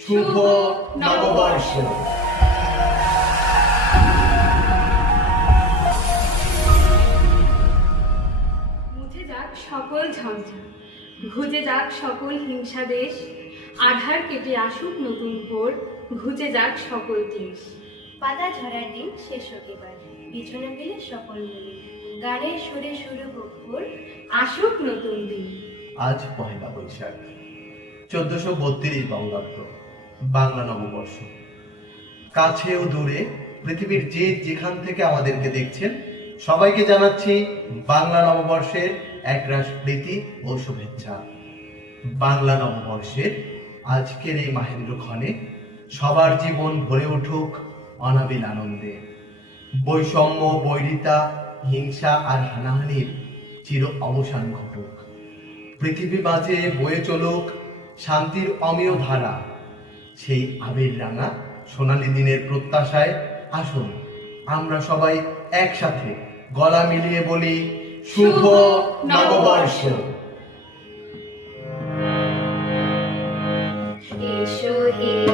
শুভ নববর্ষ। মুছে যাক সকল ঝঞ্ঝা, ঘুচে যাক সকল হিংসা দেশ, আধার কেটে আসুক নতুন ভোর, ঘুচে যাক সকল ক্লেশ। পাতা ঝরার দিন শেষ হোক এবার, পিছনে ফেলে সকল মিলে, গানের সুরে শুরু হোক ভোর, আসুক নতুন দিন। আজ পহেলা বৈশাখ, 1432 বঙ্গাব্দ, বাংলা নববর্ষ। কাছে ও দূরে পৃথিবীর যে যেখান থেকে আমাদেরকে দেখছেন সবাইকে জানাচ্ছি বাংলা নববর্ষের একরাশ প্রীতি ও শুভেচ্ছা। বাংলা নববর্ষের আজকের এই মাহেন্দ্রক্ষণে সবার জীবন ভরে উঠুক অনাবিল আনন্দে। বৈষম্য, বৈরিতা, হিংসা আর হানাহানির চির অবসান ঘটুক। পৃথিবী মাঝে বয়ে চলুক শান্তির অমেয় ধারা। সেই আবির রাঙা সোনালী দিনের প্রত্যাশায় আসুন আমরা সবাই একসাথে গলা মিলিয়ে বলি শুভ নববর্ষ। এসো হে